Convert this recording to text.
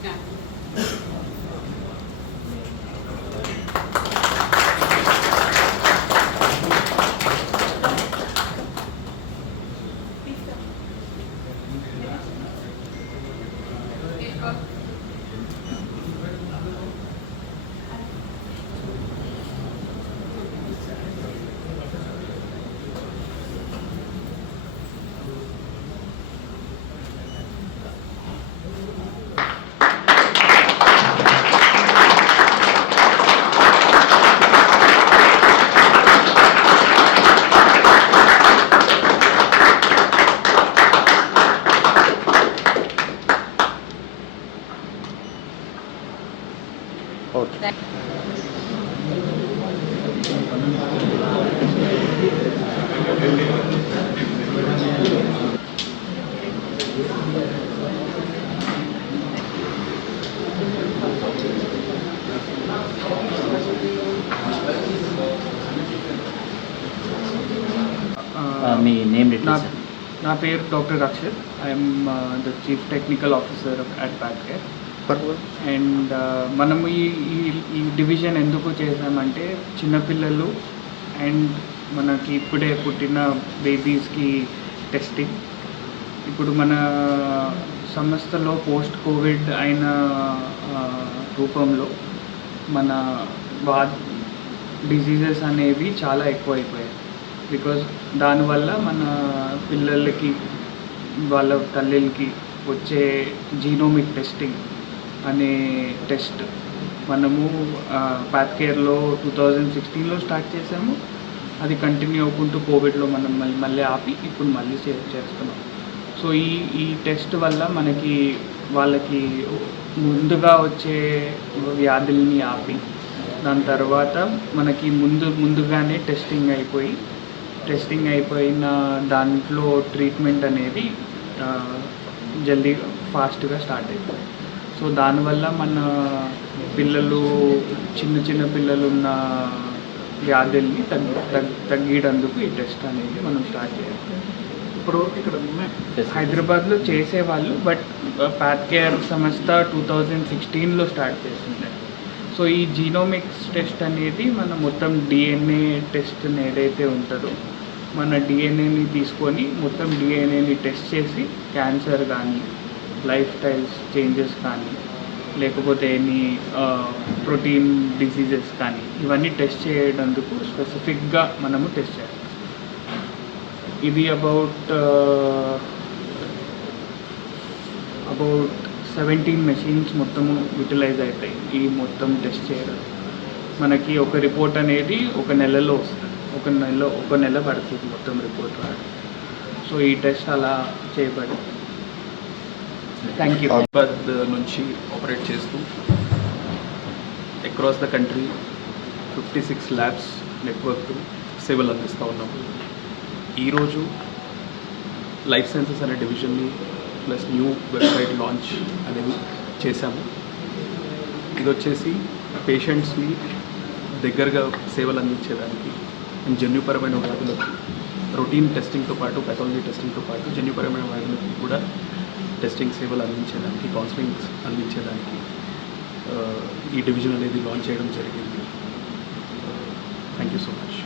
Okay. మీ name నా పేరు doctor Akshar. I'm the chief technical officer at Pathcare. And మనము ఈ డివిజన్ ఎందుకు చేసామంటే చిన్నపిల్లలు అండ్ మనకి ఇప్పుడే పుట్టిన బేబీస్కి టెస్టింగ్. ఇప్పుడు మన సంస్థలో పోస్ట్ కోవిడ్ అయిన రూపంలో మన డిసీజెస్ అనేవి చాలా ఎక్కువైపోయాయి. బికాజ్ దానివల్ల మన పిల్లలకి వాళ్ళ తల్లికి వచ్చే జీనోమిక్ టెస్టింగ్ అనే టెస్ట్ మనము ప్యాథ్కేర్లో 2016లో స్టార్ట్ చేసాము. అది కంటిన్యూ అవ్వకుంటూ కోవిడ్లో మనం మళ్ళీ ఆపి ఇప్పుడు మళ్ళీ చేస్తున్నాం. సో ఈ టెస్ట్ వల్ల మనకి వాళ్ళకి ముందుగా వచ్చే వ్యాధుల్ని ఆపి దాని తర్వాత మనకి ముందుగానే టెస్టింగ్ అయిపోయిన దాంట్లో ట్రీట్మెంట్ అనేది జల్దీ ఫాస్ట్గా స్టార్ట్ అయిపోయింది. సో దానివల్ల మన చిన్న పిల్లలు ఉన్న వ్యాధుల్ని తగ్గించేందుకు ఈ టెస్ట్ అనేది మనం స్టార్ట్ చేయాలి. ఇప్పుడు ఇక్కడ హైదరాబాద్లో చేసేవాళ్ళు, బట్ ప్యాథ్కేర్ సంస్థ 2016లో స్టార్ట్ చేసింది. సో ఈ జీనోమిక్స్ టెస్ట్ అనేది మన మొత్తం డిఎన్ఏ టెస్ట్ ఏదైతే ఉంటుందో మన డిఎన్ఏని తీసుకొని మొత్తం డిఎన్ఏని టెస్ట్ చేసి క్యాన్సర్ కానీ లైఫ్ స్టైల్స్ చేంజెస్ కానీ లేకపోతే ఎనీ ప్రోటీన్ డిసీజెస్ కానీ ఇవన్నీ టెస్ట్ చేయడానికి స్పెసిఫిక్గా మనము టెస్ట్ చేయాలి. ఇది అబౌట్ 17 మెషిన్స్ మొత్తము యూటిలైజ్ అవుతాయి ఈ మొత్తం టెస్ట్ చేయడం. మనకి ఒక రిపోర్ట్ అనేది ఒక నెలలో వస్తుంది. ఒక నెల పడుతుంది మొత్తం రిపోర్ట్ రావడం. సో ఈ టెస్ట్ అలా చేయబడింది. Thank you. హైదరాబాద్ నుంచి ఆపరేట్ చేస్తూ across the country 56 labs network సేవలు అందిస్తూ ఉన్నాము. ఈరోజు లైఫ్ సైన్సెస్ అనే డివిజన్ని ప్లస్ న్యూ వెబ్సైట్ లాంచ్ అనేది చేశాము. ఇది వచ్చేసి పేషెంట్స్ని దగ్గరగా సేవలు అందించేదానికి అండ్ జన్యుపరమైన వ్యాధులకు రొటీన్ టెస్టింగ్తో పాటు పెథాలజీ టెస్టింగ్తో పాటు జన్యుపరమైన వ్యాధులకు కూడా టెస్టింగ్ సేవలు అందించేదానికి కౌన్సిలింగ్ అందించేదానికి ఈ డివిజన్ అనేది లాంచ్ చేయడం జరిగింది. Thank you so much.